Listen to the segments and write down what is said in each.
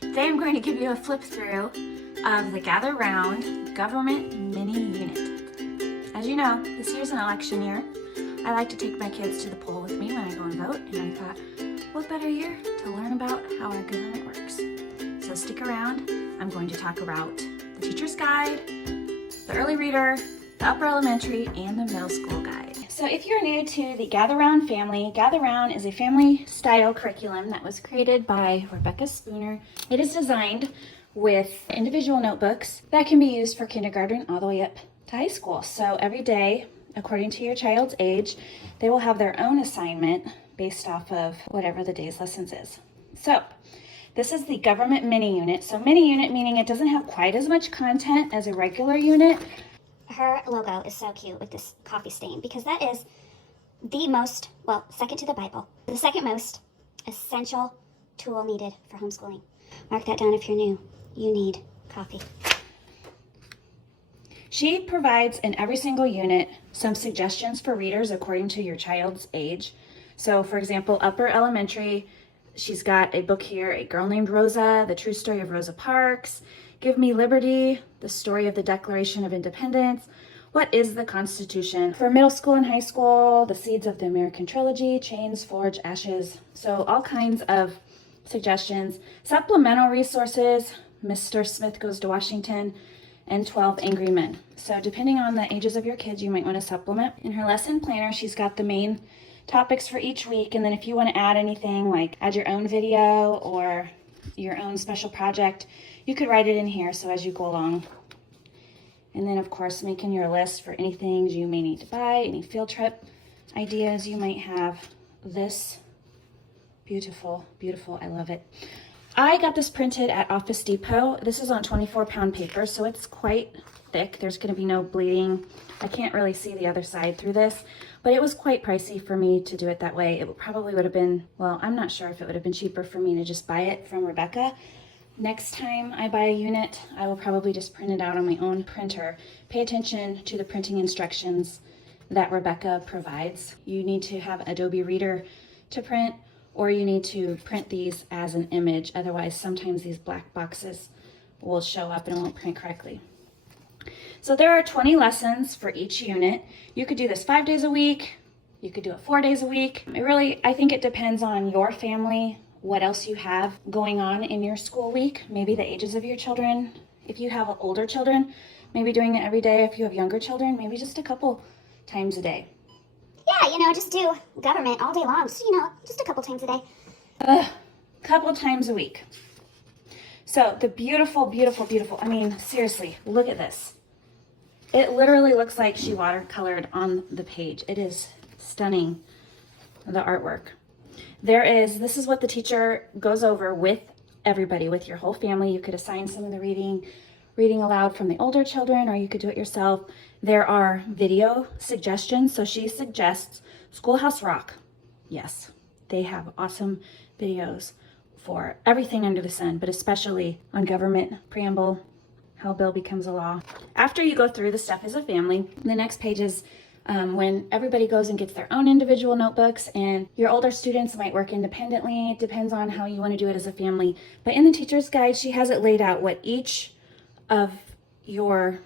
Today I'm going to give you a flip through of the Gather Round Government Mini Unit. As you know, this year's an election year. I like to take my kids to the poll with me when I go and vote, and I thought, what better year to learn about how our government works? So stick around. I'm going to talk about the teacher's guide, the early reader, the upper elementary, and the middle school guide. So if you're new to the Gather Round family, Gather Round is a family style curriculum that was created by Rebecca Spooner. It is designed with individual notebooks that can be used for kindergarten all the way up to high school. So every day, according to your child's age, they will have their own assignment based off of whatever the day's lessons is. So this is the government mini unit. So mini unit meaning it doesn't have quite as much content as a regular unit. Her logo is so cute with this coffee stain because that is the most, well, second to the Bible, the second most essential tool needed for homeschooling. Mark that down if you're new. You need coffee. She provides in every single unit some suggestions for readers according to your child's age. So for example, upper elementary, she's got a book here, A Girl Named Rosa, The True Story of Rosa Parks, Give Me Liberty, The Story of the Declaration of Independence, What is the Constitution? For middle school and high school, The Seeds of the American Trilogy, Chains, Forge, Ashes. So all kinds of suggestions. Supplemental resources, Mr. Smith Goes to Washington, and 12 Angry Men. So depending on the ages of your kids, you might want to supplement. In her lesson planner, she's got the main topics for each week. And then if you want to add anything, like add your own video or your own special project, you could write it in here so as you go along. And then of course, making your list for any things you may need to buy, any field trip ideas you might have. This beautiful, beautiful, I love it. I got this printed at Office Depot. This is on 24-pound paper, so it's quite thick. There's going to be no bleeding. I can't really see the other side through this, but it was quite pricey for me to do it that way. It probably would have been, well, I'm not sure if it would have been cheaper for me to just buy it from Rebecca. Next time I buy a unit, I will probably just print it out on my own printer. Pay attention to the printing instructions that Rebecca provides. You need to have Adobe Reader to print, or you need to print these as an image. Otherwise, sometimes these black boxes will show up and it won't print correctly. So there are 20 lessons for each unit. You could do this 5 days a week. You could do it 4 days a week. I think it depends on your family, what else you have going on in your school week, maybe the ages of your children. If you have older children, maybe doing it every day. If you have younger children, maybe just a couple times a day. Yeah, just do government all day long. So, just a couple times a day. Couple times a week. So the beautiful, beautiful, beautiful, seriously, look at this. It literally looks like she watercolored on the page. It is stunning, the artwork. This is what the teacher goes over with everybody, with your whole family. You could assign some of the reading aloud from the older children, or you could do it yourself. There are video suggestions. So she suggests Schoolhouse Rock. Yes, they have awesome videos for everything under the sun, but especially on government preamble, how a bill becomes a law. After you go through the stuff as a family, the next page is when everybody goes and gets their own individual notebooks, and your older students might work independently. It depends on how you want to do it as a family. But in the teacher's guide, she has it laid out what each of your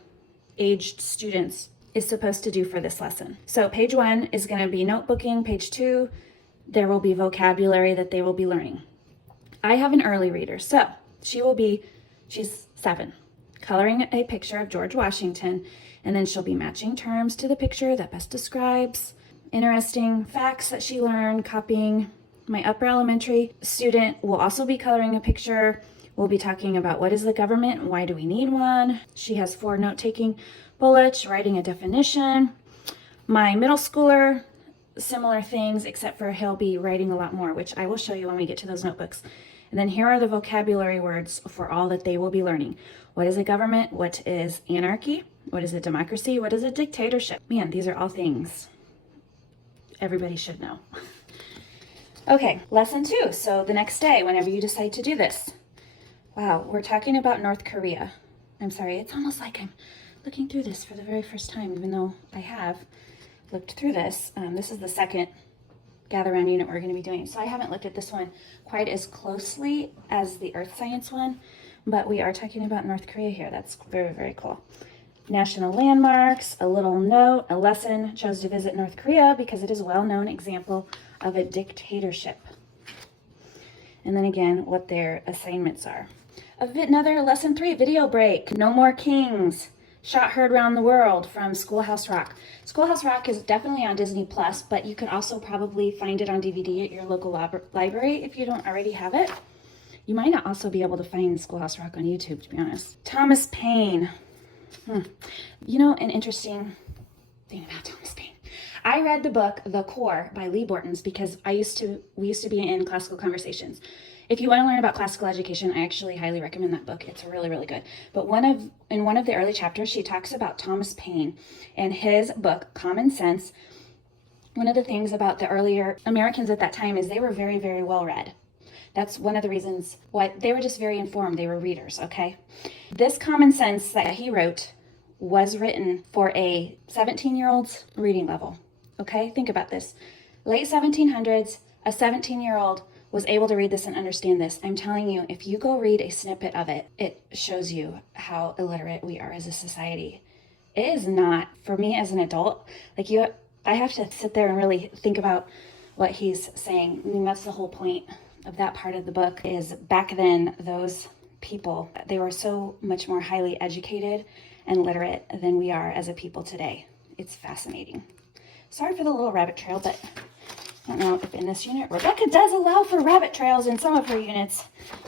aged students is supposed to do for this lesson. So page 1 is going to be notebooking. Page 2, there will be vocabulary that they will be learning. I have an early reader, so she's 7, coloring a picture of George Washington, and then she'll be matching terms to the picture that best describes interesting facts that she learned, copying. My upper elementary student will also be coloring a picture. We'll be talking about what is the government, why do we need one. She has 4 note-taking bullets, writing a definition. My middle schooler, similar things, except for he'll be writing a lot more, which I will show you when we get to those notebooks. And then here are the vocabulary words for all that they will be learning. What is a government? What is anarchy? What is a democracy? What is a dictatorship? Man, these are all things everybody should know. Okay, lesson 2. So the next day, whenever you decide to do this. Wow, we're talking about North Korea. I'm sorry, it's almost like I'm looking through this for the very first time, even though I have looked through this. This is the second gather around unit we're going to be doing. So I haven't looked at this one quite as closely as the earth science one, but we are talking about North Korea here. That's very, very cool. National landmarks, a little note, a lesson, chose to visit North Korea because it is a well-known example of a dictatorship. And then again, what their assignments are. Another lesson 3, video break. No More Kings. Shot heard around the world from Schoolhouse Rock. Schoolhouse Rock is definitely on Disney Plus, but you could also probably find it on DVD at your local library if you don't already have it. You might not also be able to find Schoolhouse Rock on YouTube, to be honest. Thomas Paine. You know, an interesting thing about Thomas Paine. I read the book The Core by Lee Bortons because we used to be in classical conversations. If you want to learn about classical education, I actually highly recommend that book. It's really, really good. But in one of the early chapters, she talks about Thomas Paine and his book, Common Sense. One of the things about the earlier Americans at that time is they were very, very well read. That's one of the reasons why they were just very informed. They were readers, okay? This Common Sense that he wrote was written for a 17-year-old's reading level, okay? Think about this. Late 1700s, a 17-year-old was able to read this and understand this. I'm telling you, if you go read a snippet of it, it shows you how illiterate we are as a society. It is not, for me as an adult, I have to sit there and really think about what he's saying. I mean, that's the whole point of that part of the book is back then, those people, they were so much more highly educated and literate than we are as a people today. It's fascinating. Sorry for the little rabbit trail, but I don't know if in this unit, Rebecca does allow for rabbit trails in some of her units,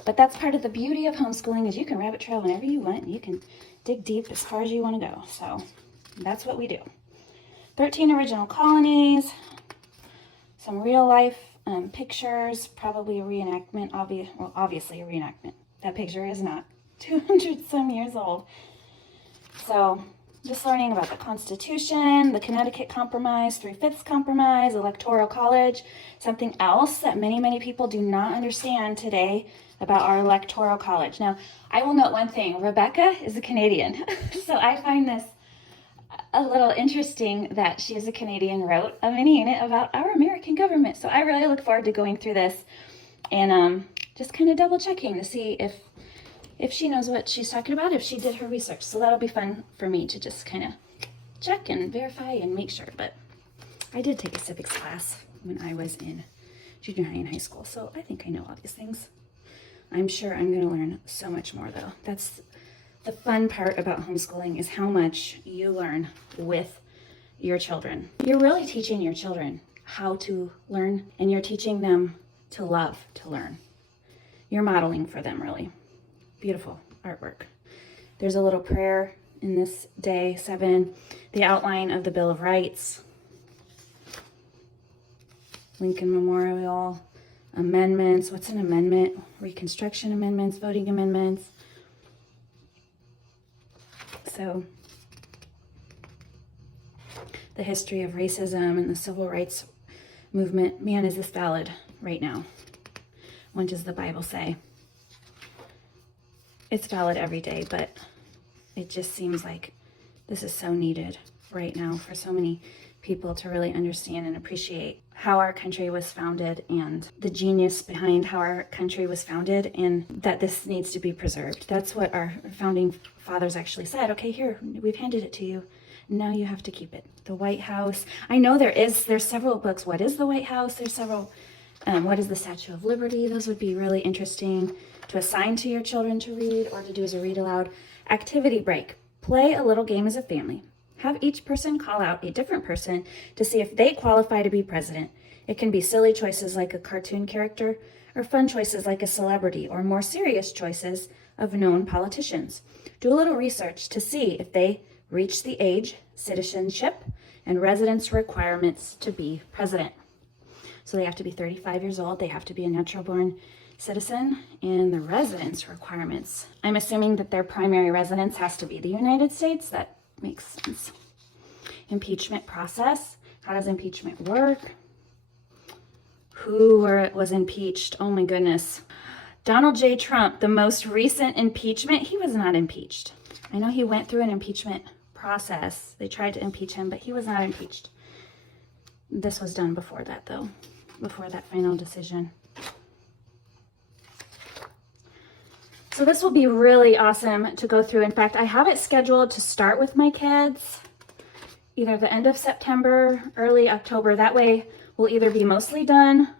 but that's part of the beauty of homeschooling is you can rabbit trail whenever you want. You can dig deep as far as you want to go. So that's what we do. 13 original colonies, some real life pictures, probably a reenactment, obviously a reenactment. That picture is not 200 some years old. So just learning about the Constitution, the Connecticut Compromise, 3/5 Compromise, Electoral College. Something else that many, many people do not understand today about our Electoral College. Now, I will note one thing. Rebecca is a Canadian. So I find this a little interesting that she is a Canadian, wrote a mini unit about our American government. So I really look forward to going through this and just kind of double checking to see if she knows what she's talking about, if she did her research. So that'll be fun for me to just kind of check and verify and make sure. But I did take a civics class when I was in junior high and high school, so I think I know all these things. I'm sure I'm going to learn so much more, though. That's the fun part about homeschooling is how much you learn with your children. You're really teaching your children how to learn, and you're teaching them to love to learn. You're modeling for them, really. Beautiful artwork. There's a little prayer in this day 7, the outline of the Bill of Rights, Lincoln Memorial, amendments. What's an amendment? Reconstruction amendments, voting amendments. So the history of racism and the civil rights movement. Man, is this valid right now? What does the Bible say? It's valid every day, but it just seems like this is so needed right now for so many people to really understand and appreciate how our country was founded and the genius behind how our country was founded, and that this needs to be preserved. That's what our founding fathers actually said. Okay, here, we've handed it to you. Now you have to keep it. The White House. I know there's several books. What is the White House? There's several. What is the Statue of Liberty? Those would be really interesting to assign to your children to read or to do as a read aloud. Activity break. Play a little game as a family. Have each person call out a different person to see if they qualify to be president. It can be silly choices like a cartoon character, or fun choices like a celebrity, or more serious choices of known politicians. Do a little research to see if they reach the age, citizenship, and residence requirements to be president. So they have to be 35 years old, they have to be a natural-born citizen, and the residence requirements. I'm assuming that their primary residence has to be the United States. That makes sense. Impeachment process. How does impeachment work? Who was impeached? Oh my goodness. Donald J. Trump, the most recent impeachment, he was not impeached. I know he went through an impeachment process. They tried to impeach him, but he was not impeached. This was done before that, though. before that final decision. So this will be really awesome to go through. In fact, I have it scheduled to start with my kids either the end of September, early October. That way we'll either be mostly done,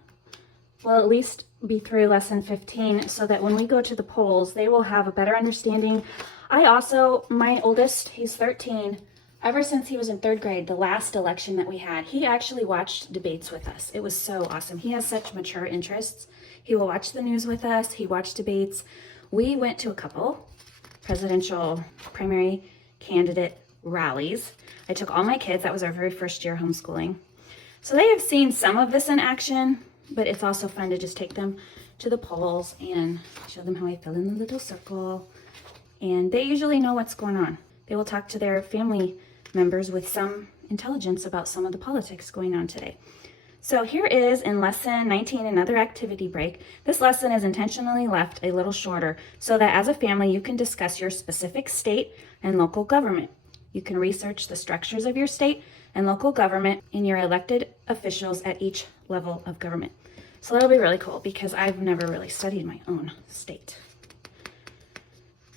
we'll at least be through lesson 15, so that when we go to the polls, they will have a better understanding. My oldest, he's 13, ever since he was in 3rd grade, the last election that we had, he actually watched debates with us. It was so awesome. He has such mature interests. He will watch the news with us. He watched debates. We went to a couple presidential primary candidate rallies. I took all my kids. That was our very first year homeschooling. So they have seen some of this in action, but it's also fun to just take them to the polls and show them how I fill in the little circle. And they usually know what's going on. They will talk to their family members with some intelligence about some of the politics going on today. So here is in lesson 19, another activity break. This lesson is intentionally left a little shorter so that as a family you can discuss your specific state and local government. You can research the structures of your state and local government and your elected officials at each level of government. So that'll be really cool because I've never really studied my own state.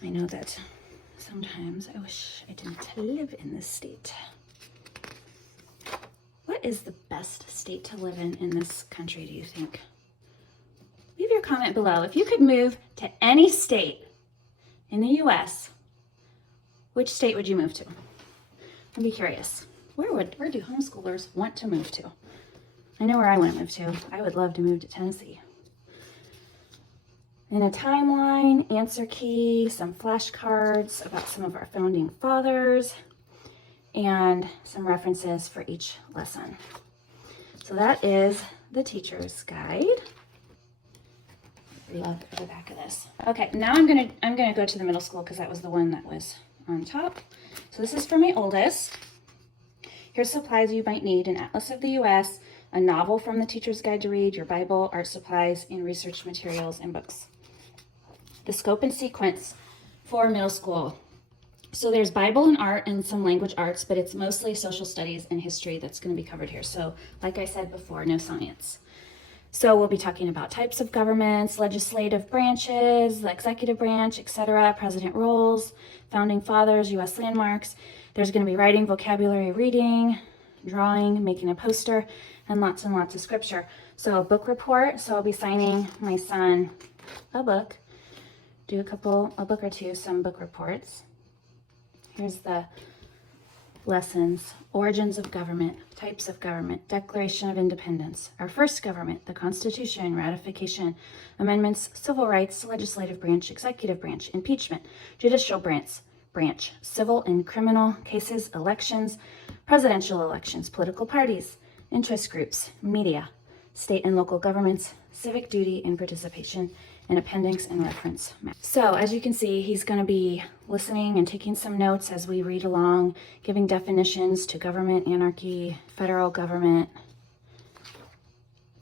I know that sometimes I wish I didn't live in this state. What is the best state to live in this country, do you think? Leave your comment below. If you could move to any state in the U.S., which state would you move to? I'd be curious. Where do homeschoolers want to move to? I know where I want to move to. I would love to move to Tennessee. In a timeline, answer key, some flashcards about some of our founding fathers, and some references for each lesson. So that is the teacher's guide. Love the back of this. Okay, now I'm gonna go to the middle school because that was the one that was on top. So this is for my oldest. Here's supplies you might need: an atlas of the U.S., a novel from the teacher's guide to read, your Bible, art supplies, and research materials and books. The scope and sequence for middle school. So there's Bible and art and some language arts, but it's mostly social studies and history that's going to be covered here. So like I said before, no science. So we'll be talking about types of governments, legislative branches, the executive branch, etc., president roles, founding fathers, U.S. landmarks. There's going to be writing, vocabulary, reading, drawing, making a poster, and lots of scripture. So a book report. So I'll be signing my son a book, do a book or two, some book reports. Here's the lessons: origins of government, types of government, Declaration of Independence, our first government, the Constitution, ratification, amendments, civil rights, legislative branch, executive branch, impeachment, judicial branch, civil and criminal cases, elections, presidential elections, political parties, interest groups, media, state and local governments, civic duty and participation, and appendix and reference map. So as you can see, he's going to be listening and taking some notes as we read along, giving definitions to government, anarchy, federal government,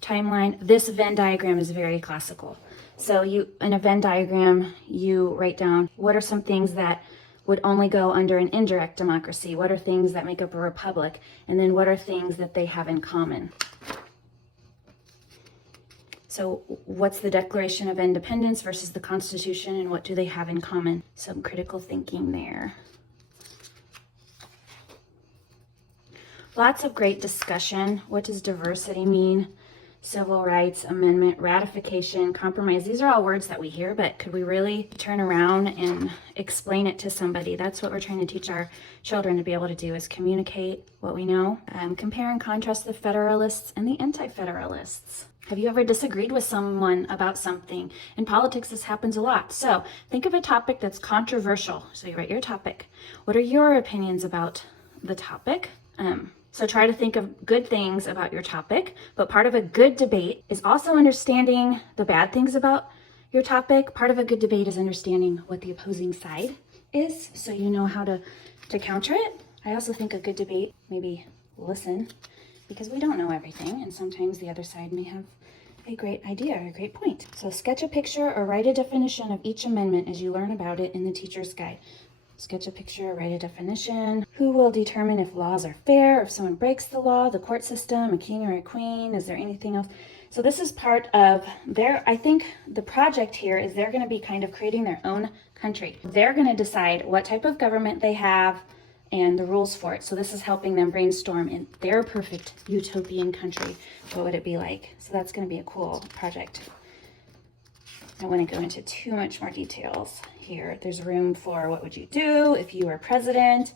timeline. This Venn diagram is very classical. So in a Venn diagram, you write down what are some things that would only go under an indirect democracy, what are things that make up a republic, and then what are things that they have in common. So what's the Declaration of Independence versus the Constitution, and what do they have in common? Some critical thinking there. Lots of great discussion. What does diversity mean? Civil rights, amendment, ratification, compromise. These are all words that we hear, but could we really turn around and explain it to somebody? That's what we're trying to teach our children to be able to do, is communicate what we know. Compare and contrast the Federalists and the Anti-Federalists. Have you ever disagreed with someone about something? In politics, this happens a lot. So think of a topic that's controversial. So you write your topic. What are your opinions about the topic? So try to think of good things about your topic, but part of a good debate is also understanding the bad things about your topic. Part of a good debate is understanding what the opposing side is, so you know how to counter it. I also think a good debate, maybe listen, because we don't know everything, and sometimes the other side may have a great idea or a great point. So sketch a picture or write a definition of each amendment as you learn about it in the teacher's guide. Sketch a picture, write a definition. Who will determine if laws are fair, if someone breaks the law, the court system, a king or a queen? Is there anything else? So this is part of I think the project here is they're going to be kind of creating their own country. They're going to decide what type of government they have and the rules for it. So this is helping them brainstorm in their perfect utopian country. What would it be like? So that's going to be a cool project. I don't want to go into too much more details here. There's room for what would you do if you were president?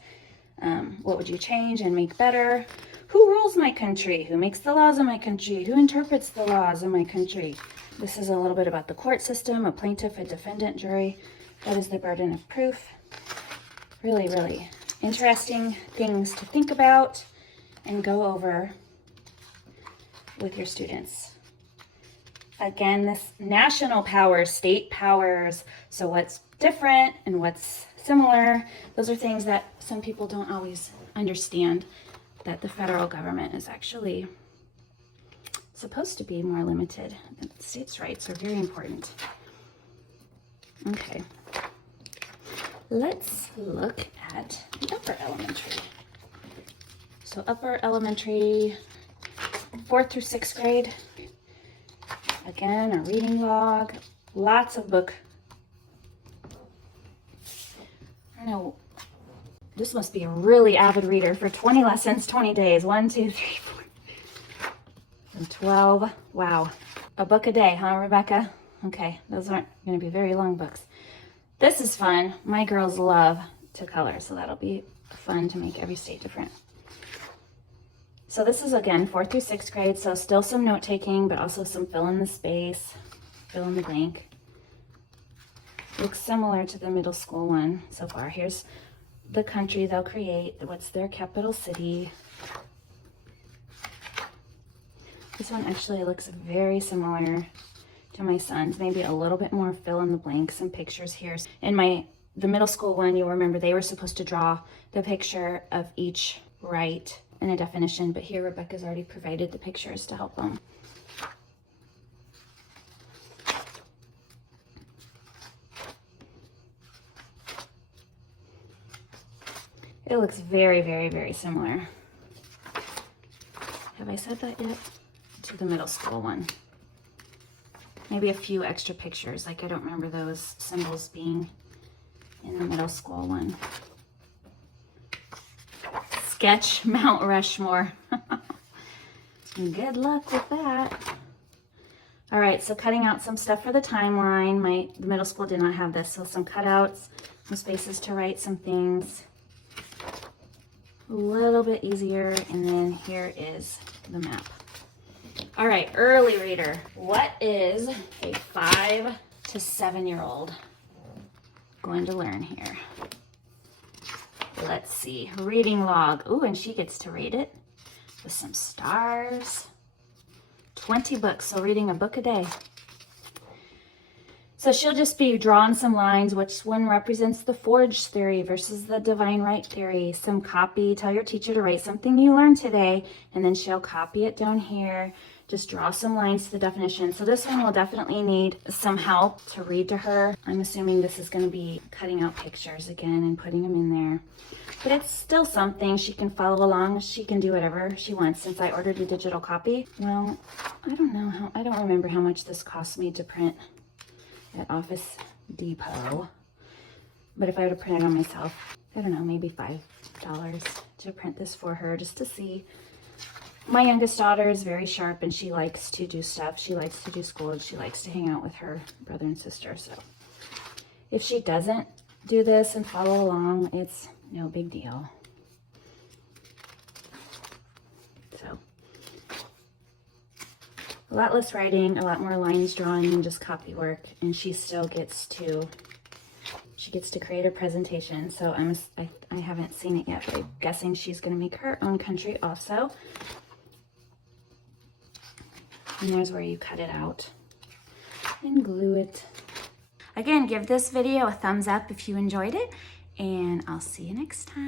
What would you change and make better? Who rules my country? Who makes the laws in my country? Who interprets the laws in my country? This is a little bit about the court system, a plaintiff, a defendant, jury. What is the burden of proof? Really, really interesting things to think about and go over with your students. Again, this national powers, state powers. So what's different and what's similar? Those are things that some people don't always understand, that the federal government is actually supposed to be more limited. The states' rights are very important. Okay. Let's look at the upper elementary. So upper elementary, 4th through 6th grade. Again, a reading log, lots of book. I know, this must be a really avid reader for 20 lessons, 20 days. 1, 2, 3, 4, and 12. Wow. A book a day, huh, Rebecca? Okay, those aren't going to be very long books. This is fun. My girls love to color, so that'll be fun to make every state different. So this is, again, 4th through 6th grade, so still some note-taking, but also some fill in the space, fill in the blank. Looks similar to the middle school one so far. Here's the country they'll create. What's their capital city? This one actually looks very similar to my son's. Maybe a little bit more fill in the blank, some pictures here. In the middle school one, you'll remember they were supposed to draw the picture of each right in a definition, but here Rebecca's already provided the pictures to help them. It looks very, very, very similar. Have I said that yet? To the middle school one. Maybe a few extra pictures, like I don't remember those symbols being in the middle school one. Sketch Mount Rushmore. Good luck with that. All right, so cutting out some stuff for the timeline. The middle school did not have this, so some cutouts, some spaces to write some things. A little bit easier, and then here is the map. All right, early reader. What is a 5 to 7-year-old going to learn here? Let's see, reading log. Ooh, and she gets to rate it with some stars. 20 books, so reading a book a day. So she'll just be drawing some lines. Which one represents the forge theory versus the divine right theory? Some copy. Tell your teacher to write something you learned today, and then she'll copy it down here. Just draw some lines to the definition. So this one will definitely need some help to read to her. I'm assuming this is going to be cutting out pictures again and putting them in there. But it's still something. She can follow along. She can do whatever she wants. Since I ordered a digital copy, well, I don't remember how much this cost me to print at Office Depot. But if I were to print it on myself, I don't know, maybe $5 to print this for her just to see. My youngest daughter is very sharp and she likes to do stuff. She likes to do school and she likes to hang out with her brother and sister. So if she doesn't do this and follow along, it's no big deal. So a lot less writing, a lot more lines drawing and just copy work. And she still gets to create a presentation. So I haven't seen it yet, but I'm guessing she's going to make her own country also. And there's where you cut it out and glue it. Again, give this video a thumbs up if you enjoyed it, and I'll see you next time.